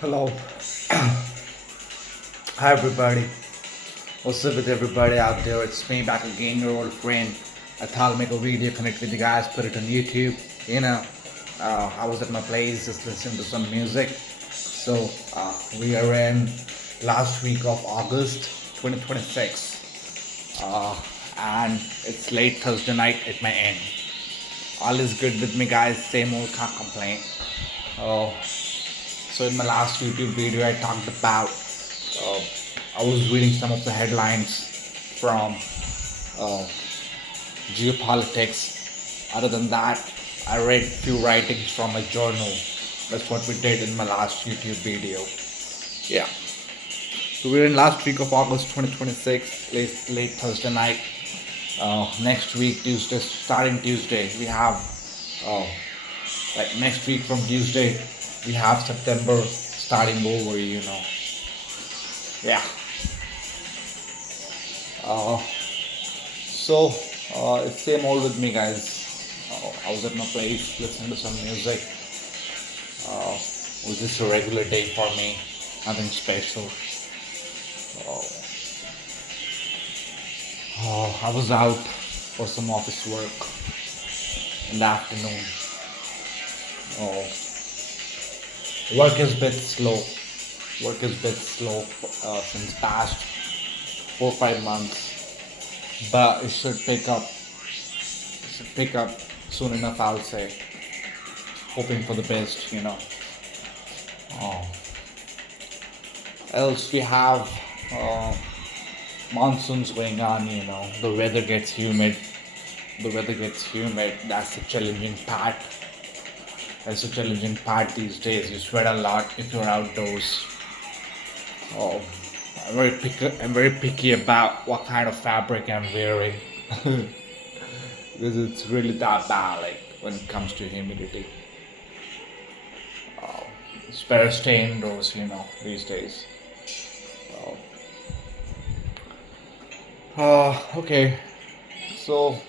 Hello. Hi everybody. What's up with everybody out there? It's me back again, your old friend. I thought I'll make a video, connect with you guys, put it on YouTube. You know, I was at my place just listening to some music. We are in last week of August 2026. And it's late Thursday night at my end. All is good with me guys, same old, can't complain. Uh, So in my last YouTube video, I talked about. Uh, I was reading some of the headlines from uh, geopolitics. Other than that, I read few writings from a journal. That's what we did in my last YouTube video. Yeah. So we're in last week of August 2026, late Thursday night. Next week, Tuesday, starting Tuesday, we have uh, like next week from Tuesday, we have September starting over. Yeah. Uh, it's same old with me, guys. I was at my place listening to some music. It was just a regular day for me, nothing special. Uh, I was out for some office work in the afternoon. Uh, Work is bit slow. Work is bit slow since past 4 5 months, but it should pick up. It should pick up soon enough. I'll say. Hoping for the best. Uh, Else we have uh, monsoons going on. The weather gets humid. The weather gets humid. That's the challenging part. That's the challenging part these days. You sweat a lot if you're outdoors. Oh, I'm very picky about what kind of fabric I'm wearing because it's really that bad. Like when it comes to humidity, it's better stay indoors. These days. Oh. Okay. So,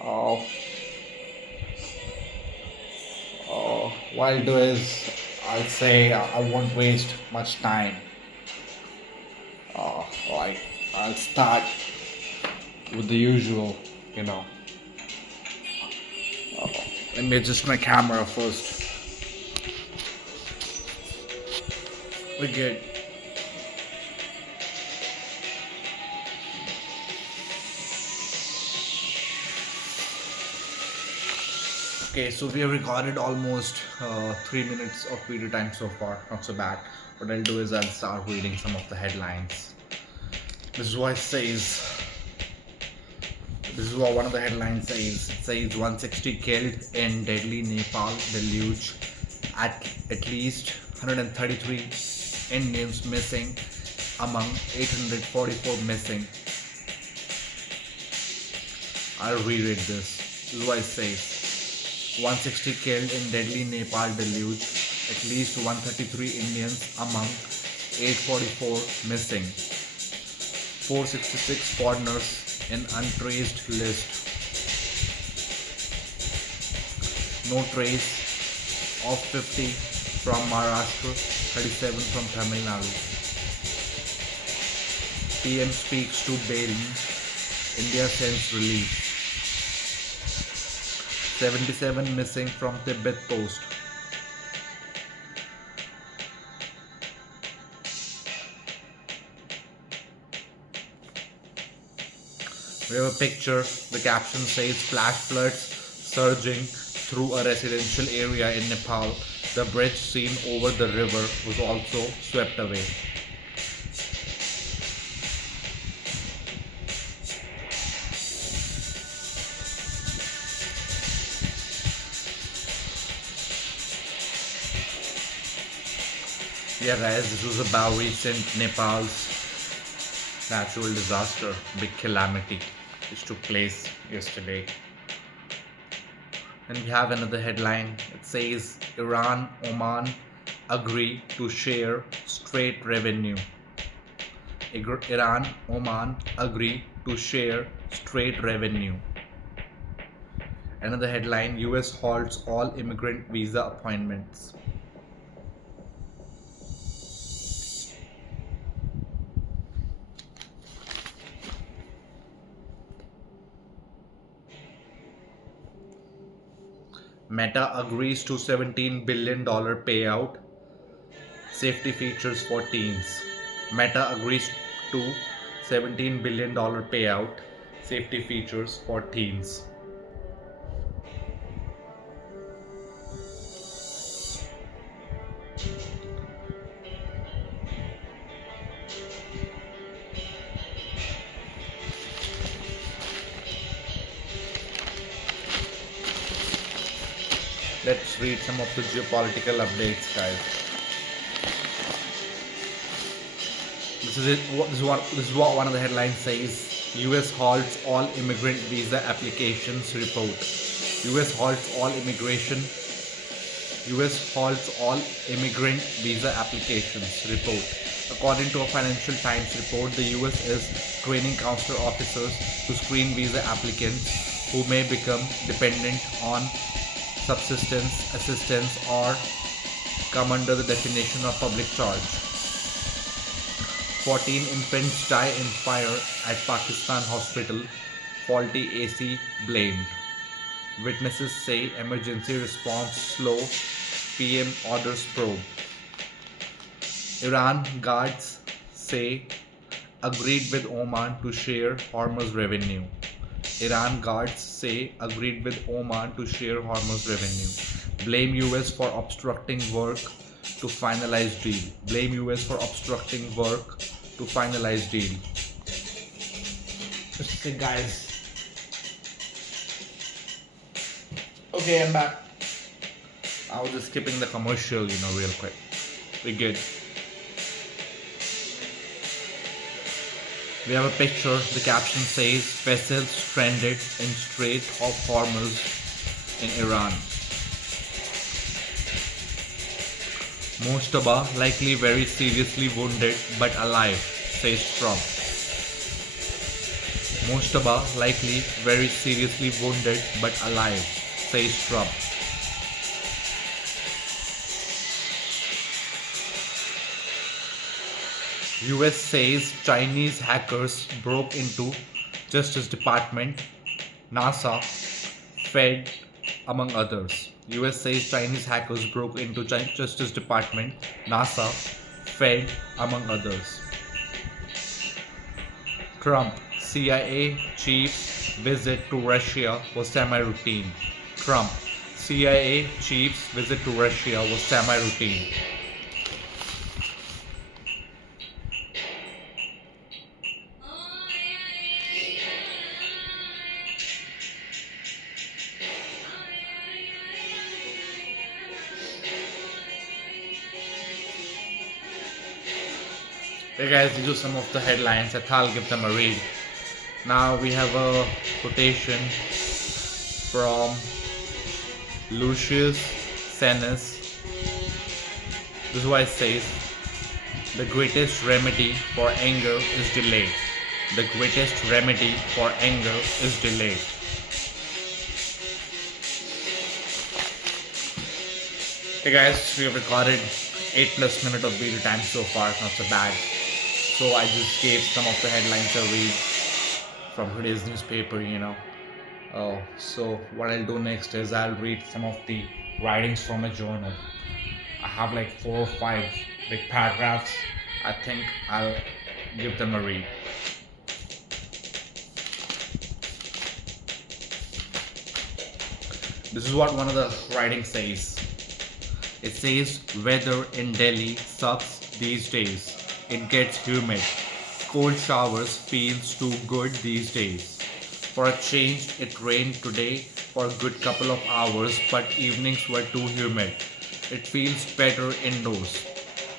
uh, what I'll do is I'll say I won't waste much time. Like I'll start with the usual. You know. Let me adjust my camera first. We're good. Okay, so we have recorded almost 3 minutes of video time so far. Not so bad. What I'll do is I'll start reading some of the headlines. This is what it says. This is what one of the headlines says. It says 160 killed in deadly Nepal deluge. At least 133 Indians missing among 844 missing. I'll reread this. This is what it says. 160 killed in deadly Nepal deluge, at least 133 Indians among 844 missing, 466 foreigners in untraced list, no trace of 50 from Maharashtra, 37 from Tamil Nadu. PM speaks to Bailey, India sends relief. 77 missing from Tibet post. We have a picture. The caption says flash floods surging through a residential area in Nepal. The bridge seen over the river was also swept away. Yeah guys, this was about recent Nepal's natural disaster, big calamity which took place yesterday. And we have another headline. It says Iran Oman agree to share strait revenue. Iran Oman agree to share strait revenue. Another headline, US halts all immigrant visa appointments. Meta agrees to $17 billion payout. Safety features for teens. Meta agrees to $17 billion payout. Safety features for teens. Let's read some of the geopolitical updates, guys. This is it. This is what one of the headlines says. U.S. halts all immigrant visa applications report. U.S. halts all immigration. U.S. halts all immigrant visa applications report. According to a Financial Times report, the U.S. is training consular officers to screen visa applicants who may become dependent on subsistence assistance or come under the definition of public charge. 14 infants die in fire at Pakistan hospital, faulty AC blamed. Witnesses say emergency response slow, PM orders probe. Iran guards say agreed with Oman to share Hormuz revenue. Iran guards say agreed with Oman to share Hormuz revenue. Blame US for obstructing work to finalize deal. Blame US for obstructing work to finalize deal. Okay, guys. Okay, I'm back. I was just skipping the commercial, real quick. We're good. We have a picture. The caption says vessels stranded in Strait of Hormuz in Iran. Mostaba likely very seriously wounded but alive, says Trump. Mostaba likely very seriously wounded but alive, says Trump. US says Chinese hackers broke into Justice Department, NASA, Fed, among others. US says Chinese hackers broke into Justice Department, NASA, Fed, among others. Trump, CIA chief's visit to Russia was semi-routine. Trump, CIA chief's visit to Russia was semi-routine. Hey guys, these are some of the headlines. I thought I'll give them a read. Now we have a quotation from Lucius Senex. This is what it says. The greatest remedy for anger is delay. The greatest remedy for anger is delay. Hey guys, we have recorded 8+ minutes of video time so far, not so bad. So I just gave some of the headlines I read from today's newspaper, So what I'll do next is I'll read some of the writings from a journal. I have like 4 or 5 big paragraphs. I think I'll give them a read. This is what one of the writings says. It says weather in Delhi sucks these days. It gets humid. Cold showers feels too good these days. For a change, it rained today for a good couple of hours, but evenings were too humid. It feels better indoors.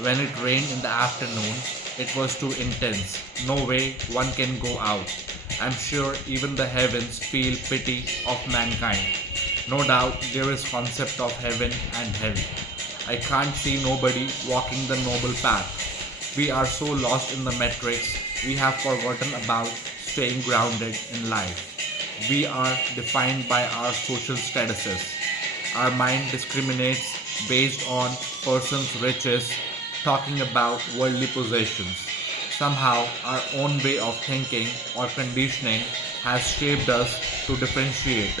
When it rained in the afternoon, it was too intense. No way one can go out. I'm sure even the heavens feel pity of mankind. No doubt there is concept of heaven and hell. I can't see nobody walking the noble path. We are so lost in the metrics, we have forgotten about staying grounded in life. We are defined by our social statuses. Our mind discriminates based on person's riches, talking about worldly possessions. Somehow, our own way of thinking or conditioning has shaped us to differentiate.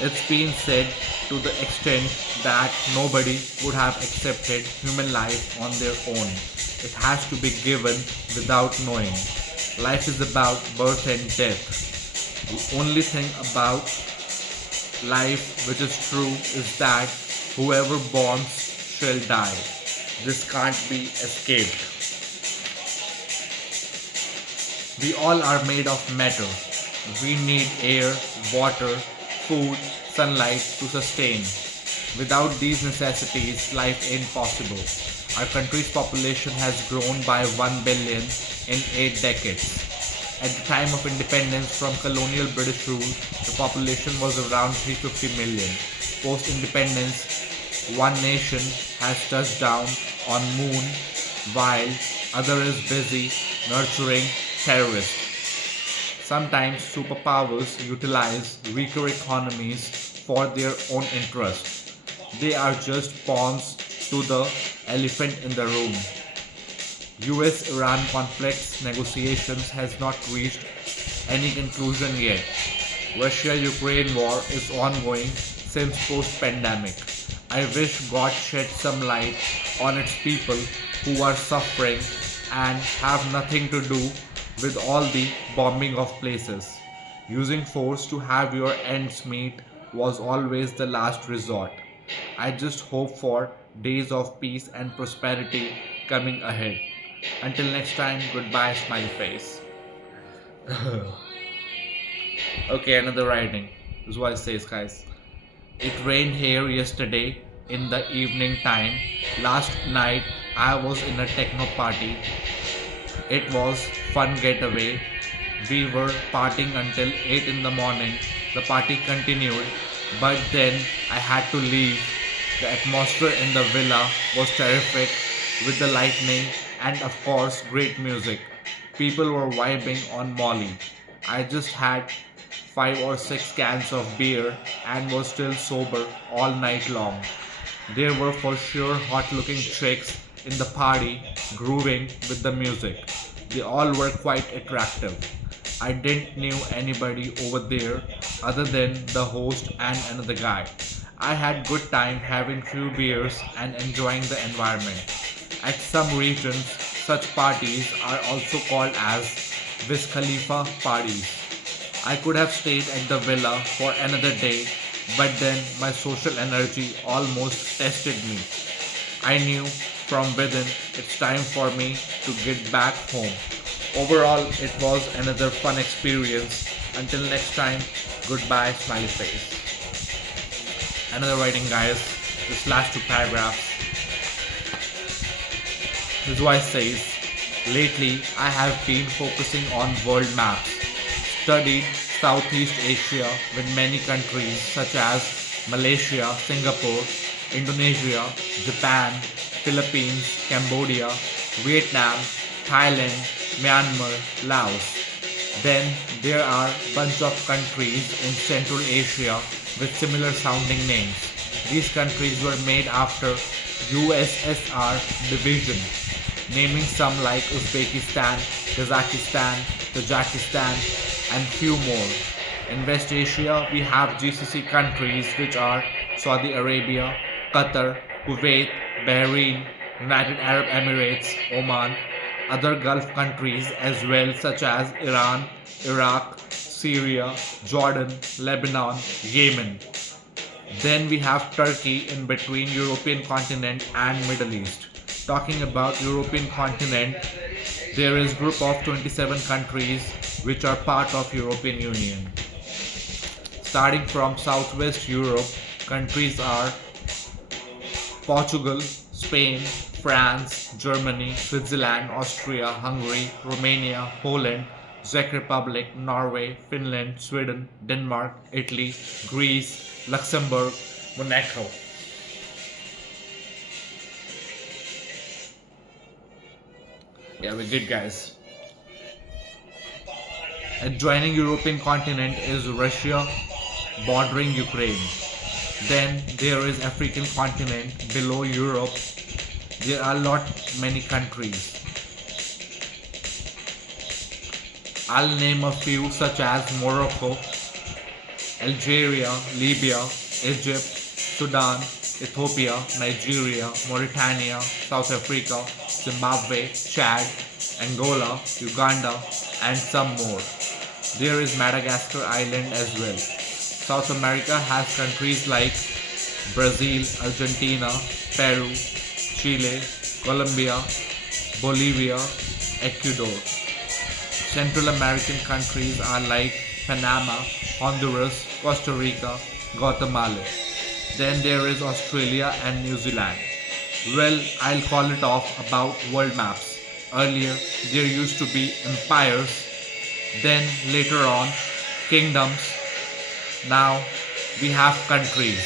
It's been said to the extent that nobody would have accepted human life on their own. It has to be given without knowing. Life is about birth and death. The only thing about life which is true is that whoever borns shall die. This can't be escaped. We all are made of matter. We need air, water, food, sunlight to sustain. Without these necessities, life ain't possible. Our country's population has grown by 1 billion in 8 decades. At the time of independence from colonial British rule, the population was around 350 million. Post-independence, one nation has touched down on moon while other is busy nurturing terrorists. Sometimes superpowers utilize weaker economies for their own interest. They are just pawns to the elephant in the room. US-Iran conflicts negotiations has not reached any conclusion yet. Russia-Ukraine war is ongoing since post-pandemic. I wish God shed some light on its people who are suffering and have nothing to do with all the bombing of places. Using force to have your ends meet was always the last resort. I just hope for days of peace and prosperity coming ahead. Until next time, goodbye, smiley face. Okay, another writing. This is what it says, guys. It rained here yesterday in the evening time. Last night I was in a techno party. It was fun getaway. We were partying until 8 in the morning. The party continued, but then I had to leave. The atmosphere in the villa was terrific with the lightning and of course great music. People were vibing on Molly. I just had 5 or 6 cans of beer and was still sober all night long. There were for sure hot looking chicks in the party grooving with the music. They all were quite attractive. I didn't knew anybody over there other than the host and another guy. I had good time having few beers and enjoying the environment. At some regions, such parties are also called as Wiz Khalifa parties. I could have stayed at the villa for another day, but then my social energy almost tested me. I knew from within it's time for me to get back home. Overall, it was another fun experience. Until next time, goodbye, smiley face. Another writing, guys. This last 2 paragraphs. This is what it says. Lately, I have been focusing on world maps. Studied Southeast Asia with many countries such as Malaysia, Singapore, Indonesia, Japan, Philippines, Cambodia, Vietnam, Thailand, Myanmar, Laos. Then there are bunch of countries in Central Asia with similar sounding names. These countries were made after USSR division, naming some like Uzbekistan, Kazakhstan, Tajikistan, and few more. In West Asia, we have GCC countries which are Saudi Arabia, Qatar, Kuwait, Bahrain, United Arab Emirates, Oman, other Gulf countries as well such as Iran, Iraq, Syria, Jordan, Lebanon, Yemen. Then we have Turkey in between European continent and Middle East. Talking about European continent, there is group of 27 countries which are part of European Union. Starting from Southwest Europe, countries are Portugal, Spain, France, Germany, Switzerland, Austria, Hungary, Romania, Poland, Czech Republic, Norway, Finland, Sweden, Denmark, Italy, Greece, Luxembourg, Monaco. Yeah, we're good, guys. Adjoining European continent is Russia, bordering Ukraine. Then there is African continent below Europe. There are many countries. I'll name a few such as Morocco, Algeria, Libya, Egypt, Sudan, Ethiopia, Nigeria, Mauritania, South Africa, Zimbabwe, Chad, Angola, Uganda, and some more. There is Madagascar Island as well. South America has countries like Brazil, Argentina, Peru, Chile, Colombia, Bolivia, Ecuador. Central American countries are like Panama, Honduras, Costa Rica, Guatemala. Then there is Australia and New Zealand. Well, I'll call it off about world maps. Earlier, there used to be empires, then later on, kingdoms. Now, we have countries.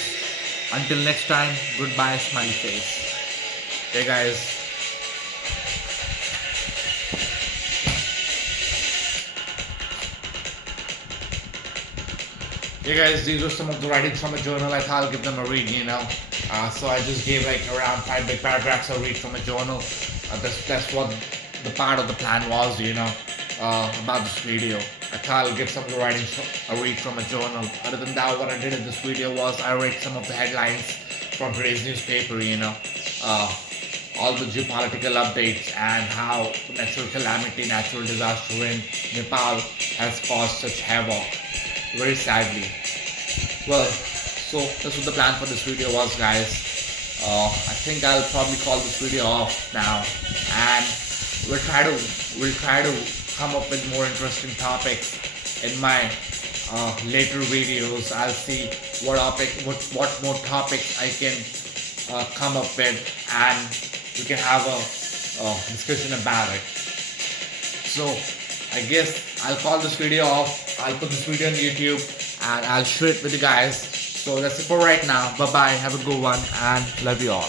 Until next time, goodbye, smiley face. Hey guys. Hey guys, these were some of the writings from a journal. I thought I'll give them a read. So I just gave like around 5 big paragraphs a read from a journal. That's what the part of the plan was, about this video. I thought I'll give some of the writings a read from a journal. Other than that, what I did in this video was I read some of the headlines from today's newspaper, all the geopolitical updates and how natural calamity, natural disaster in Nepal has caused such havoc, very sadly. Well, so that's what the plan for this video was, guys. I think I'll probably call this video off now, and we'll try to come up with more interesting topics in my later videos. I'll see what more topics I can come up with, and we can have a discussion about it. So I guess I'll call this video off. I'll put this video on YouTube and I'll share it with you guys. So that's it for right now. Bye bye. Have a good one and love you all.